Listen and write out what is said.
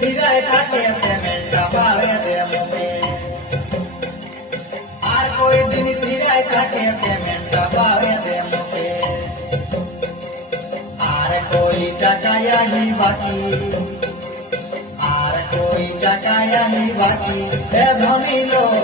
ফিরায় থাকে পেমেন্টটা পাবে দে মুখে আর কই দিন ফিরায় থাকে পেমেন্টটা পাবে দে মুখে আর কই টাকায়াহি বাকি আর কই টাকায়াহি বাকি এ ধনী লোক